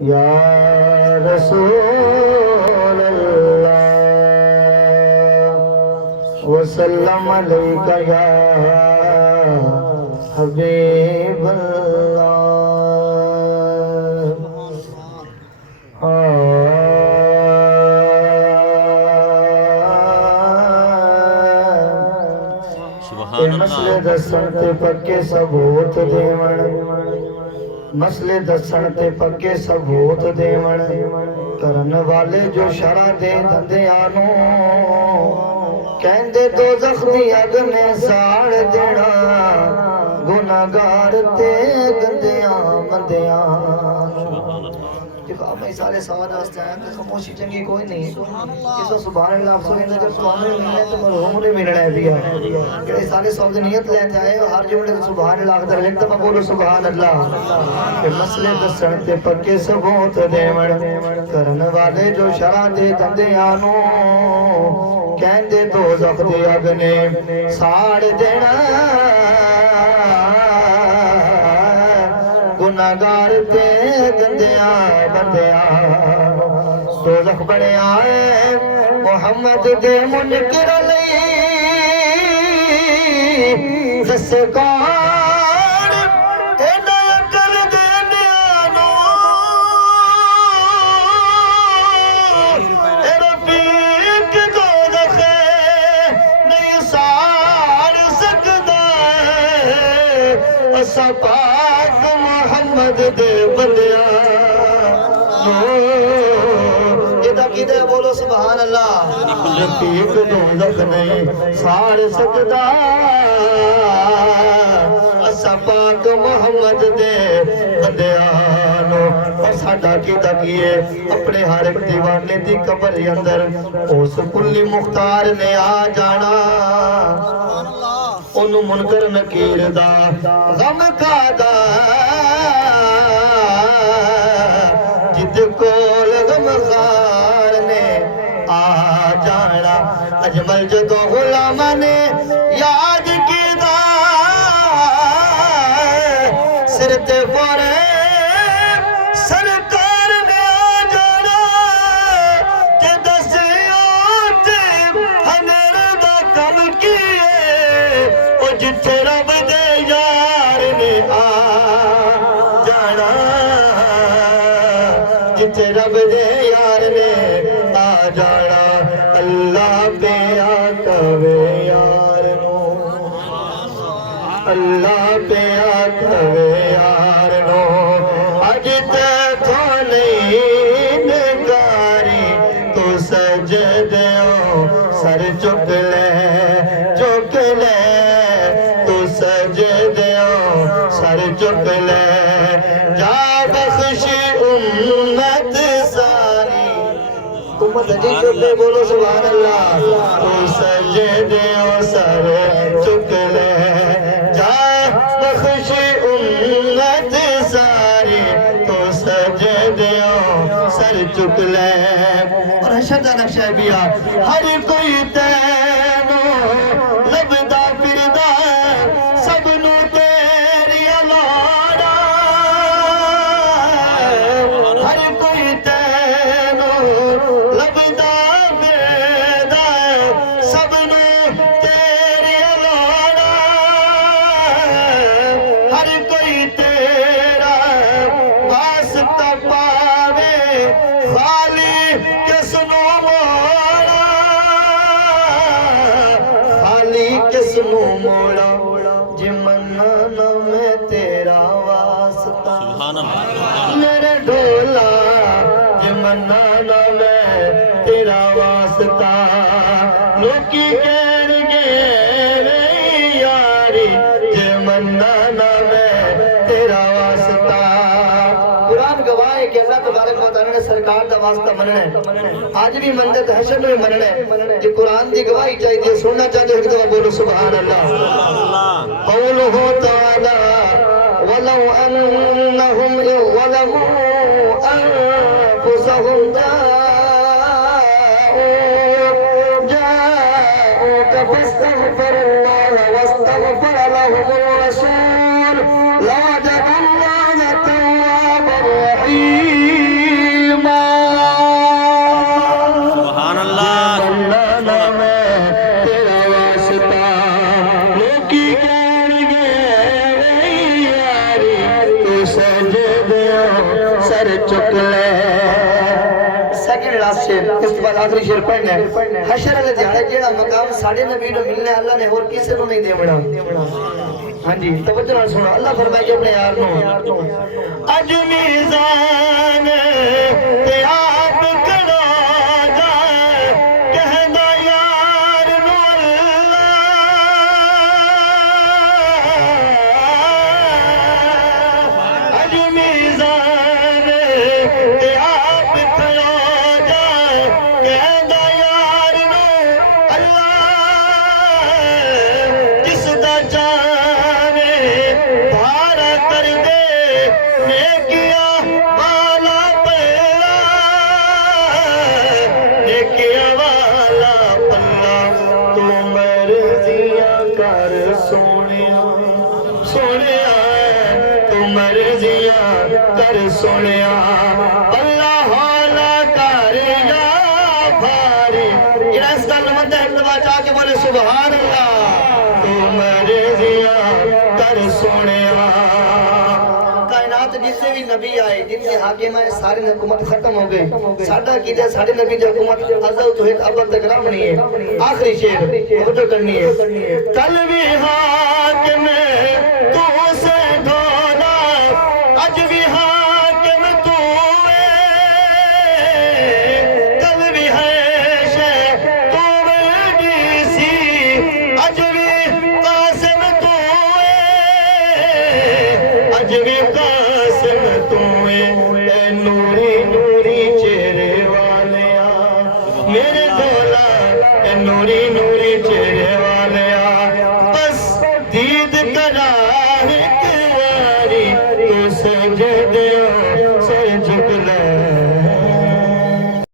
या रसूल अल्लाह वसल्लम अलैका या हबीब मसले दसन ते पक्के सबूत देवण मसले दसन ते पक्के सबूत देवण करन वाले जो शरा दे धंधियां नू कहंदे दोज़ख दी अग ने साड़ देना गुनाहगार ते गंदियां मंदियां मैं सारे सवाल वास्ते आया तो खामोशी चंगी कोई नहीं किसो सुभान अल्लाह अफसोस इंदा जब सुभान अल्लाह मिलने तो मरहूम ने मिलना है दिया कि सारे शब्द नियत लेते आए हर जुमले में सुभान अल्लाह अख्तर लिखता मैं बोलो सुभान अल्लाह के मसले दसन ते पक्के सबूत देवण करन वाले जो शरा दे धंधियां नू कहंदे दोज़ख दी अग ने साड़ देना गुनाहगार ते गंदियां बंदियां दोज़ख बने आए मोहम्मद दे मुनकर लई दसे कौन एना कर देने आनो ए रफीक दोज़ख नहीं साड़ सकदा असा पाक मोहम्मद दे बंदिया इदा कीदे बोलो सुभान अल्लाह रफीक दोज़ख नहीं साड़ सकदा असा पाक मोहम्मद दे बंदिया और साडा कीदा कीए अपने हर एक दीवाने दी कब्र अंदर उस कुल्ली मुख्तार ने आ जाना ओनू मुनकर नकीर दा गम कादा जिद कोल गमखार ने आ जाना अजमल जदों गुलामा ने याद कीदा सिर ते फोरे सरकार ने आ जाना ते दसियो ते हनर दा कम कीए ओ जिथे रब दे यार ने आ जाना जिथे रब दे यार ने आ जाना अल्लाह पे आकवे यार नो अल्लाह पे आकवे यार नो अज तो नहीं नकारी तू सजदों सर चुक ले तू सजदों सर चुक ले जा बख्शी उम्मत सारी उम्मत जी चुके बोलो सुभान अल्लाह तू सजदों सर चुक ले जा बख्शी उम्मत सारी तू सजदों सर चुक ले और हशर दा नक्शा बिया हर कोई तैनो लबदा फिरदा सबनू तेरी लाड़ा हर कोई तैनो लबदा फिरदा सबनू तेरी लाड़ा हर कोई तेरा वास्ता पावे खाली किसनू मोड़ा खाली किसनू मोड़ा जिमन्ना न मैं तेरा वास्ता मेरे ढोला जिमन्ना न मैं तेरा वास्ता लोकी कहणगे नहीं यारी जिमन्ना न मैं तेरा वास्ता कुरान गवाह है कि अल्लाह तबारक व तआला ने सरकार दा वास्ता मनना है आज भी मंदर हशर में मनना है जो कुरान दी गवाही चाहिए सुनना चाहते हो एक दफा बोलो सुभान अल्लाह कौलुहु तआला वलौ अन्नहुम यज़लमू अनफुसहुम जाऊक फस्तगफिरुल्लाह वस्तगफर लहुमुर रसूल लवजदुल्लाह तव्वाबर रहीम सजदे सर चुक ले। सेकंड लास्ट शेर, इस बाद आखिरी शेर पढ़ना है। हशर वाले दिहाड़े जेड़ा मकाम साडे नबी नु मिलना अल्लाह ने और किसी नु नहीं देवना। हां जी तवज्जो नाल सुनो। अल्लाह फरमाए अपने यार नु अज मीज़ान ते आप खड़ा जाए कहंदा यार नु अल्लाह। अज मीज़ान ते आप खड़ा जाए कहंदा यार नु अल्लाह। जिसदा जाने भारा कर दे नेकिया वाला पल्ला, नेकिया वाला पल्ला। तू मर्जियां कर सोनिया, सोनिया तू मर्जियां कर सोनिया। अल्लाह हौला कर या भारी। इस गल मत इतवा चाह के बोले सुभान अल्लाह। तू मर्जियां कर सोनिया। कायनात जितने भी नबी आए जितने हाकिम आए सारी हुकूमत खत्म हो गई। साडा कीदा साडे नबी दी हुकूमत अज़ल तो एक अब्बल तक रहनी है। आखिरी शेर तवज्जो करनी है। कल भी हाकिम तू से ढोला अज भी हाकिम तू है। कल भी है शे तू डीसी अज भी कासिम तू है। अज भी कासिम तू है। नूरी नूरी चेहरे वाले मेरे ढोला नूरी नूरी चेहरे वाले बस दीद करा एक बारी तू सजदे